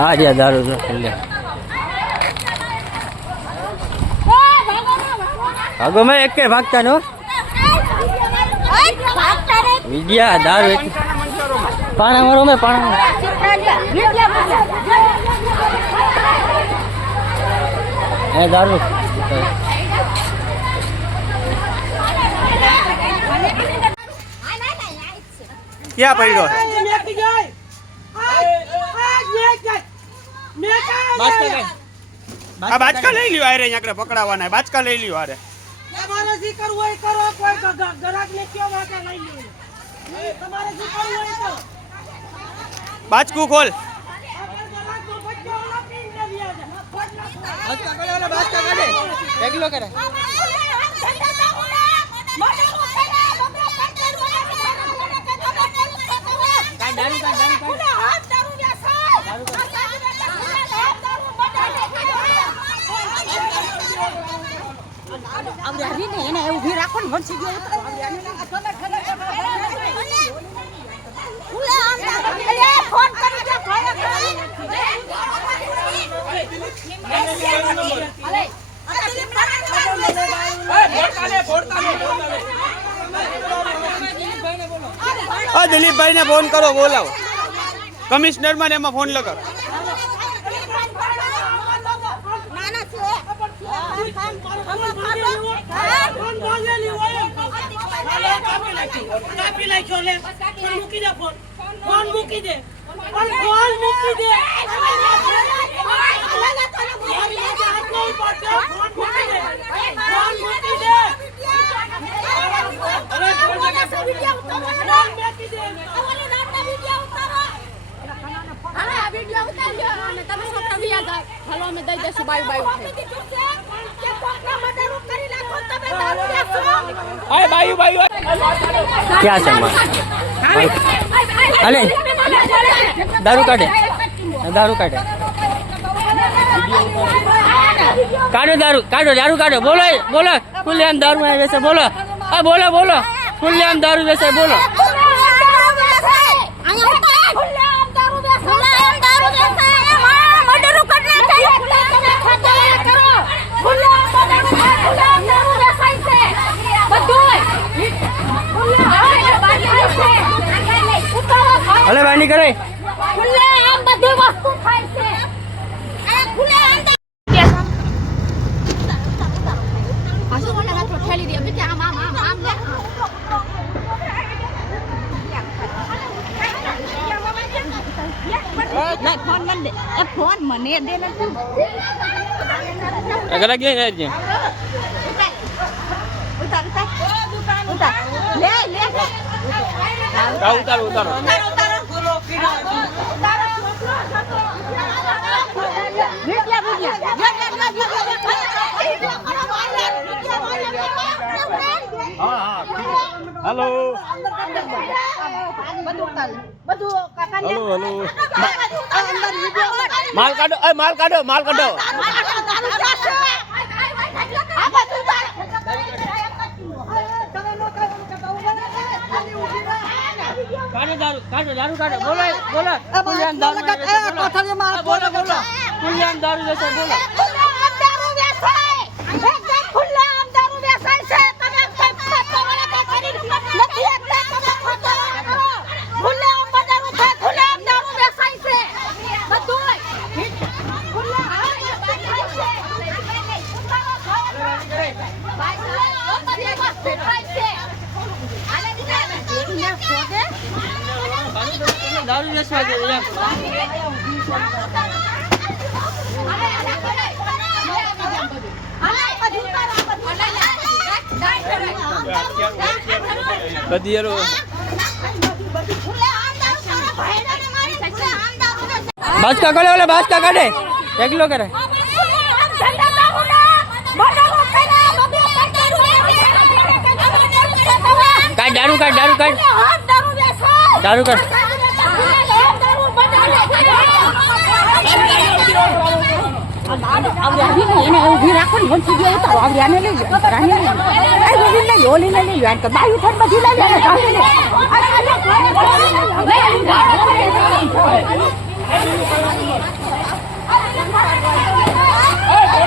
હા રે દારૂ લે ભાગો મેં એક કે ભાગતા નો વિડિયા દારૂ એક પાણા મારો મેં પાણા એ દારૂ ક્યાં પડ્યો આ બાચકા લઈ લ્યો અરે અહીંયા પકડાવાના બાચકા લઈ લ્યો અરે તમારે જે કરવું હોય કરો કોઈ ગરાક ને કયો વાકે લઈ લ્યો તમારે જે કરવું હોય કરો બાચકું ખોલ બાચકા કરે ઓલા બાચકા કાઢે એકલો કરે એને ઉભી રાખો ને વચ્ચે ગયો ફોન કરી દે દિલીપભાઈ ને ફોન કરો બોલાવો કમિશનર માં એમાં ફોન લગાવો क्या છે અલે દારૂ કાઢે કાઢો બોલો ખુલ્લેઆમ દારૂ વેચે બોલો બોલો ખુલ્લેઆમ દારૂ વેચે બોલો અલે બાની કરે ખુલ્લે આમ બધી વસ્તુ થાય છે આ ખુલ્લે આમ આસુ મને હાથ ઠેલી દે બે આમ લે ના ફોન મને દે એ ફોન મને દે ને તું અગર કે હે જે ઉતાર લે ઉતારો હેલો માલ કાઢો દારૂ બોલો ખુલ્લેઆમ દારૂ વેચે બોલો ખુલ્લેઆમ દારૂ વેચે બોલો દારૂ વેચવા દે બદિયરો બાચકા કરે ઓલા બાચકા કાઢે એકલો કરે દારૂ કાઢ એને ઉભી રાખો ને વચ્ચે ગયો ઉતારો આવડ્યાને લઈ લો રાને લઈ લો આ ગોવિંદ લઈ લો ઓલી લઈ લો આ તો બાયુ થડ બધી લઈ લે આ